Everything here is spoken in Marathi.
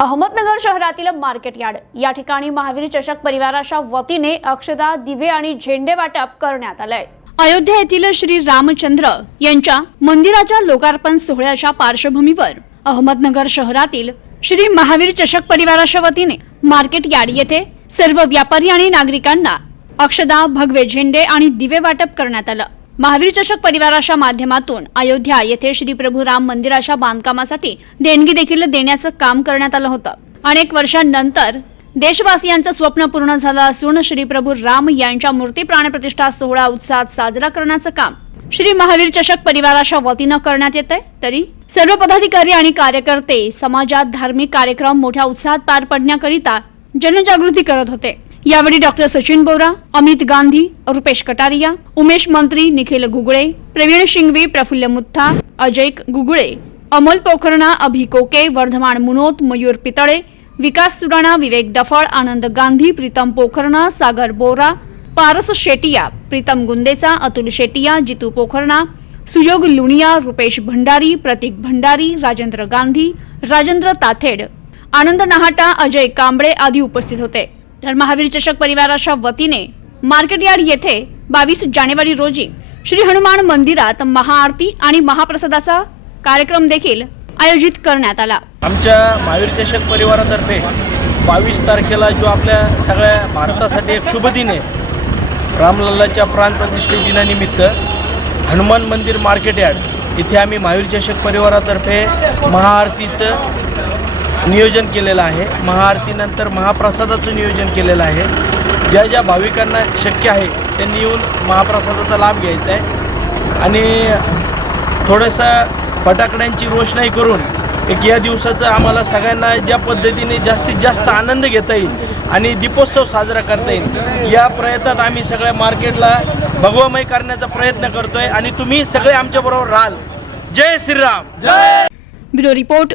अहमदनगर शहरातील मार्केट यार्ड. या ठिकाणी महावीर चषक परिवाराच्या वतीने अक्षदा दिवे आणि झेंडे वाटप करण्यात आलंय. अयोध्या येथील श्री रामचंद्र यांच्या मंदिराच्या लोकार्पण सोहळ्याच्या पार्श्वभूमीवर अहमदनगर शहरातील श्री महावीर चषक परिवाराच्या वतीने मार्केट यार्ड येथे सर्व व्यापारी आणि नागरिकांना अक्षदा भगवे झेंडे आणि दिवे वाटप करण्यात आलं. महावीर चषक परिवाराच्या माध्यमातून अयोध्या येथे श्री प्रभू राम मंदिराच्या बांधकामासाठी देणगी देखील देण्याचं काम करण्यात आलं होतं. अनेक वर्षांनंतर देशवासियांचं स्वप्न पूर्ण झालं असून श्री प्रभू राम यांच्या मूर्ती प्राणप्रतिष्ठा सोहळा उत्साहात साजरा करण्याचं काम श्री महावीर चषक परिवाराच्या वतीनं करण्यात येत आहे. तरी सर्व पदाधिकारी आणि कार्यकर्ते समाजात धार्मिक कार्यक्रम मोठ्या उत्साहात पार पडण्याकरिता जनजागृती करत होते. यावेळी डॉक्टर सचिन बोरा अमित गांधी रुपेश कटारिया उमेश मंत्री निखिल गुगळे प्रवीण शिंगवी प्रफुल्ल मुत्था अजय गुगळे अमोल पोखरणा अभि कोके वर्धमान मुनोत मयूर पितळे विकास सुराणा विवेक डफळ आनंद गांधी प्रीतम पोखरणा सागर बोरा पारस शेटिया प्रीतम गुंदेचा अतुल शेटिया जितू पोखरणा सुयोग लुणिया रुपेश भंडारी प्रतीक भंडारी राजेंद्र गांधी राजेंद्र ताथेड आनंद नाहाटा अजय कांबळे आदी उपस्थित होते. तर महावीर चषक परिवाराच्या वतीने मार्केट यार्ड येथे बावीस जानेवारी रोजी श्री हनुमान मंदिरात महाआरती आणि महाप्रसादाचा कार्यक्रम देखील आयोजित करण्यात आला. आमच्या महावीर चषक परिवारातर्फे बावीस तारखेला जो आपल्या सगळ्या भारतासाठी एक शुभ दिन आहे रामलल्लाच्या प्राणप्रतिष्ठे दिनानिमित्त हनुमान मंदिर मार्केट यार्ड इथे आम्ही महावीर चषक परिवारातर्फे महाआरतीचं नियोजन केलेलं आहे. महाआरतीनंतर महाप्रसादाचं नियोजन केलेलं आहे. ज्या ज्या भाविकांना शक्य आहे त्यांनी येऊन महाप्रसादाचा लाभ घ्यायचा आहे. आणि थोडंसं फटाकड्यांची रोषणाई करून एक या दिवसाचं आम्हाला सगळ्यांना ज्या पद्धतीने जास्तीत जास्त आनंद घेता येईल आणि दीपोत्सव साजरा करता येईल या प्रयत्नात आम्ही सगळ्या मार्केटला भगवमय करण्याचा प्रयत्न करतोय आणि तुम्ही सगळे आमच्याबरोबर राहाल. जय श्रीराम. जय bureau report